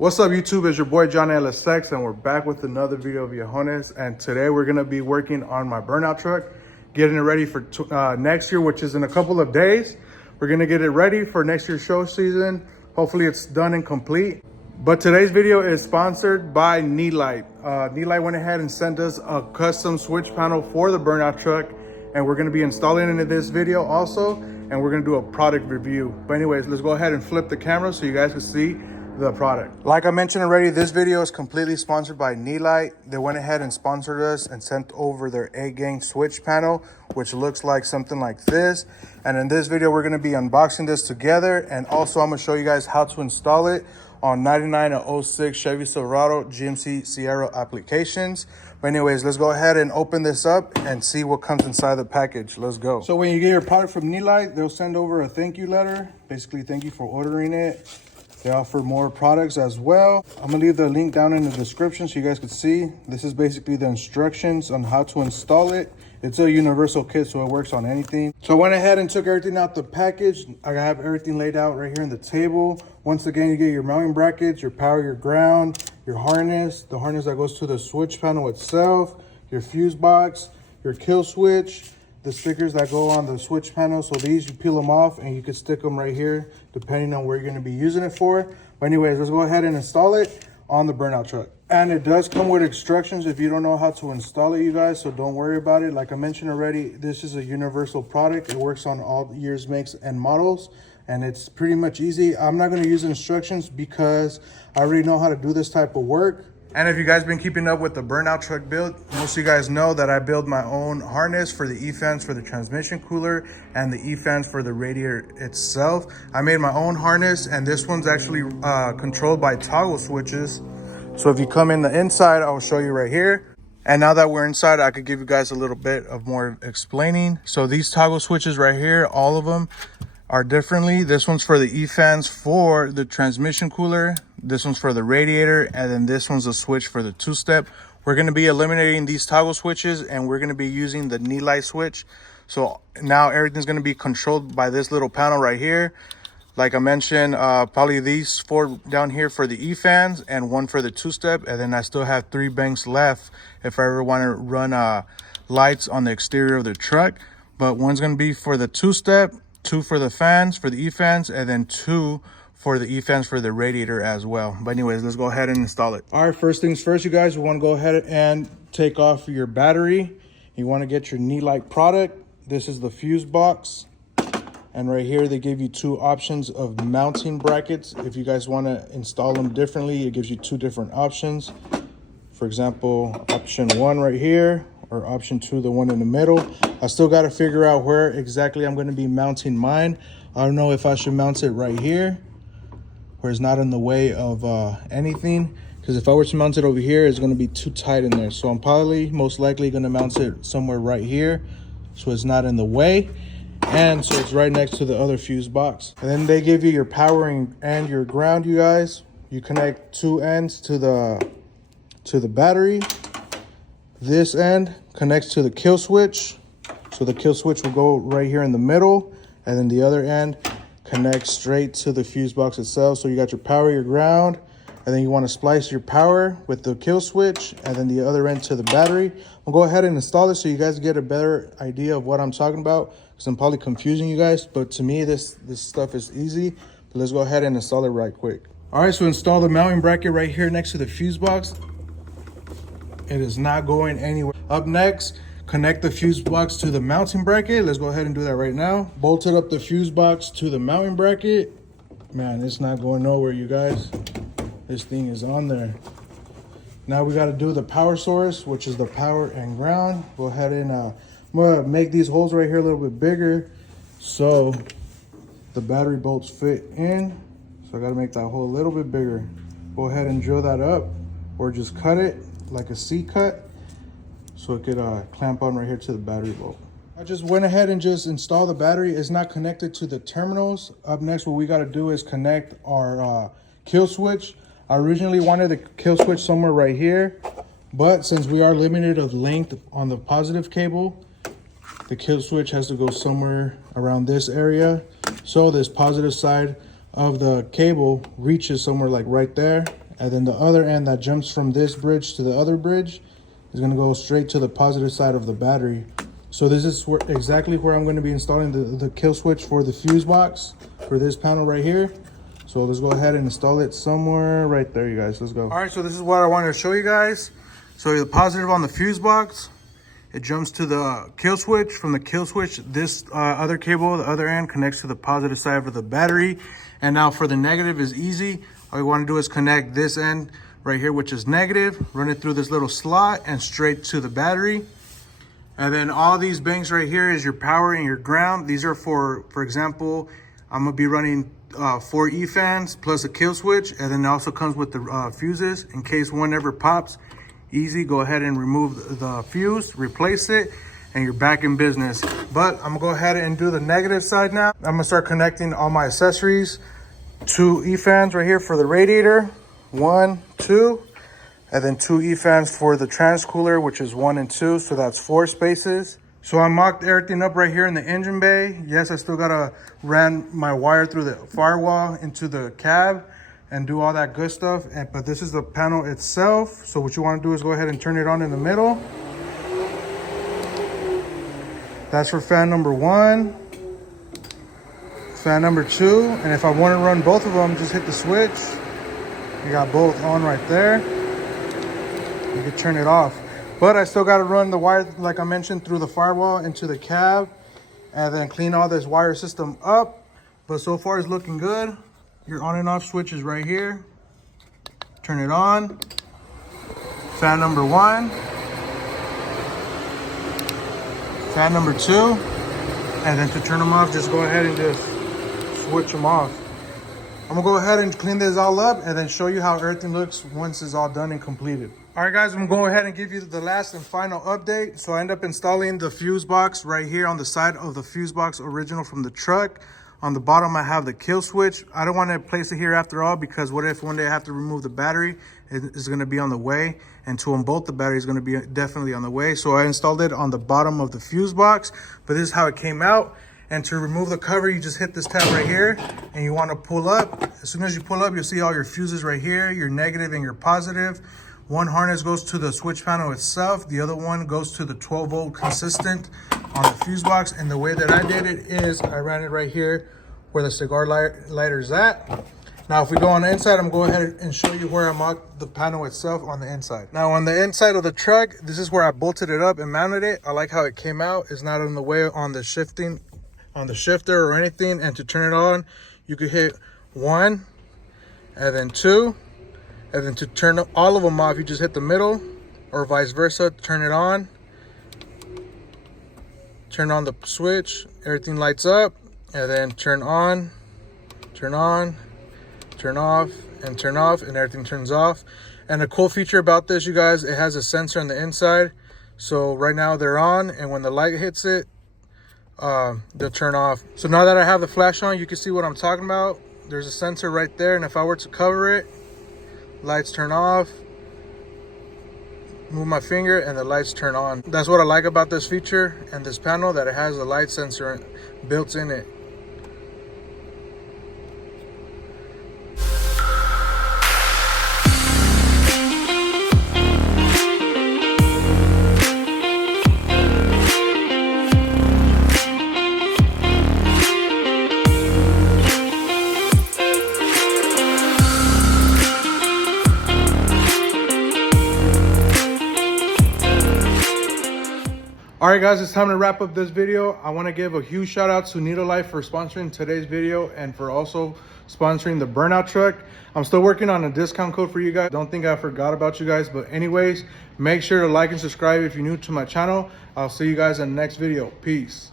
What's up YouTube, it's your boy John LSX and we're back with another video of Viejones, and today we're going to be working on my Burnout truck, getting it ready for next year, which is in a couple of days. We're going to get it ready for next year's show season. Hopefully it's done and complete. But today's video is sponsored by Nilight. Nilight went ahead and sent us a custom switch panel for the Burnout truck, and we're going to be installing it in this video also, and we're going to do a product review. But anyways, let's go ahead and flip the camera so you guys can see the product. Like I mentioned already, this video is completely sponsored by Nilight. They went ahead and sponsored us and sent over their 8-gang switch panel, which looks like something like this. And in this video, we're going to be unboxing this together, and also I'm going to show you guys how to install it on 99 and 06 Chevy Silverado GMC Sierra applications. But anyways, let's go ahead and open this up and see what comes inside the package. Let's go. So when you get your product from Nilight, they'll send over a thank you letter. Basically, thank you for ordering it. They offer more products as well. I'm gonna leave the link down in the description so you guys can see. This is basically the instructions on how to install it. It's a universal kit, so it works on anything. So I went ahead and took everything out the package. I have everything laid out right here on the table. Once again, you get your mounting brackets, your power, your ground, your harness, the harness that goes to the switch panel itself, your fuse box, your kill switch, the stickers that go on the switch panel. So these, you peel them off and you can stick them right here depending on where you're going to be using it for. But anyways, let's go ahead and install it on the Burnout truck. And it does come with instructions if you don't know how to install it, you guys, so don't worry about it. Like I mentioned already, this is a universal product. It works on all years, makes, and models, and it's pretty much easy. I'm not going to use instructions because I already know how to do this type of work. And if you guys been keeping up with the Burnout truck build, most of you guys know that I build my own harness for the E-fans for the transmission cooler and the E-fans for the radiator itself. I made my own harness, and this one's actually controlled by toggle switches. So if you come in the inside, I'll show you right here. And now that we're inside, I could give you guys a little bit of more explaining. So these toggle switches right here, all of them are differently. This one's for the E-fans for the transmission cooler. This one's for the radiator, and then this one's a switch for the two-step. We're going to be eliminating these toggle switches, and we're going to be using the Nilight switch. So now everything's going to be controlled by this little panel right here. Like I mentioned, probably these 4 down here for the E-fans and 1 for the two-step, and then I still have 3 banks left if I ever want to run lights on the exterior of the truck. But one's going to be for the two-step, 2 for the fans, for the E-fans, and then 2 for the E-fans for the radiator as well. But anyways, let's go ahead and install it. All right, first things first, you guys, we want to go ahead and take off your battery. You want to get your Nilight product. This is the fuse box. And right here, they give you 2 options of mounting brackets. If you guys want to install them differently, it gives you 2 different options. For example, option 1 right here, or option 2, the one in the middle. I still got to figure out where exactly I'm going to be mounting mine. I don't know if I should mount it right here, where it's not in the way of anything. Because if I were to mount it over here, it's going to be too tight in there. So I'm probably most likely going to mount it somewhere right here, so it's not in the way. And so it's right next to the other fuse box. And then they give you your powering and your ground, you guys. You connect 2 ends to the battery. This end connects to the kill switch. So the kill switch will go right here in the middle. And then the other end connects straight to the fuse box itself. So you got your power, your ground, and then you want to splice your power with the kill switch, and then the other end to the battery. I'll go ahead and install this so you guys get a better idea of what I'm talking about, because I'm probably confusing you guys, but to me this stuff is easy. But let's go ahead and install it right quick. All right, so install the mounting bracket right here next to the fuse box. It is not going anywhere. Up next, connect the fuse box to the mounting bracket. Let's go ahead and do that right now. Bolted up the fuse box to the mounting bracket. Man, it's not going nowhere, you guys. This thing is on there. Now we got to do the power source, which is the power and ground. Go ahead and I'm gonna make these holes right here a little bit bigger so the battery bolts fit in. So I got to make that hole a little bit bigger. Go ahead and drill that up, or just cut it like a C cut so it could clamp on right here to the battery bolt. I just went ahead and just installed the battery. It's not connected to the terminals. Up next, what we got to do is connect our kill switch. I originally wanted the kill switch somewhere right here, but since we are limited of length on the positive cable, the kill switch has to go somewhere around this area. So this positive side of the cable reaches somewhere like right there, And then the other end that jumps from this bridge to the other bridge is going to go straight to the positive side of the battery. So this is exactly where I'm going to be installing the kill switch for the fuse box for this panel right here. So let's go ahead and install it somewhere right there, you guys. Let's go. All right, so this is what I wanted to show you guys. So the positive on the fuse box, it jumps to the kill switch. From the kill switch, this other cable, the other end, connects to the positive side of the battery. And now for the negative is easy. All you want to do is connect this end right here, which is negative, run it through this little slot and straight to the battery. And then all these banks right here is your power and your ground. These are for example, I'm gonna be running 4 E fans plus a kill switch, and then it also comes with the fuses in case one ever pops. Easy, go ahead and remove the fuse, replace it, and you're back in business. But I'm gonna go ahead and do the negative side now. I'm gonna start connecting all my accessories. 2 E fans right here for the radiator, 1, 2, and then 2 E fans for the transcooler, which is 1 and 2, so that's 4 spaces. So I mocked everything up right here in the engine bay. Yes, I still gotta ran my wire through the firewall into the cab and do all that good stuff. But this is the panel itself. So what you wanna do is go ahead and turn it on in the middle. That's for fan number 1. Fan number 2, and if I want to run both of them, just hit the switch. You got both on right there. You can turn it off. But I still got to run the wire, like I mentioned, through the firewall into the cab and then clean all this wire system up. But so far it's looking good. Your on and off switch is right here. Turn it on. Fan number 1. Fan number 2. And then to turn them off, just go ahead and just switch them off. I'm gonna go ahead and clean this all up and then show you how everything looks once it's all done and completed. All right, guys, I'm gonna go ahead and give you the last and final update. So I end up installing the fuse box right here on the side of the fuse box original from the truck. On the bottom, I have the kill switch. I don't want to place it here after all, because what if one day I have to remove the battery? It is going to be on the way, and to unbolt the battery is going to be definitely on the way. So I installed it on the bottom of the fuse box, but this is how it came out. And to remove the cover, you just hit this tab right here, and you want to pull up. As soon as you pull up, you'll see all your fuses right here, your negative and your positive. One harness goes to the switch panel itself. The other one goes to the 12-volt consistent on the fuse box. And the way that I did it is I ran it right here where the cigar lighter is at. Now, if we go on the inside, I'm going to go ahead and show you where I mocked the panel itself on the inside. Now, on the inside of the truck, this is where I bolted it up and mounted it. I like how it came out. It's not in the way on the shifting, on the shifter or anything. And to turn it on, you could hit 1 and then 2. And then to turn all of them off, you just hit the middle, or vice versa. Turn it on. Turn on the switch. Everything lights up. And then turn on, turn off, and turn off, and everything turns off. And a cool feature about this, you guys, it has a sensor on the inside. So right now they're on, and when the light hits it, they'll turn off. So now that I have the flash on, you can see what I'm talking about. There's a sensor right there, and if I were to cover it, lights turn off, move my finger, and the lights turn on. That's what I like about this feature and this panel, that it has a light sensor built in it. All right, guys, it's time to wrap up this video. I want to give a huge shout out to Nilight for sponsoring today's video and for also sponsoring the Burnout truck. I'm still working on a discount code for you guys. Don't think I forgot about you guys, but anyways, make sure to like and subscribe if you're new to my channel. I'll see you guys in the next video. Peace.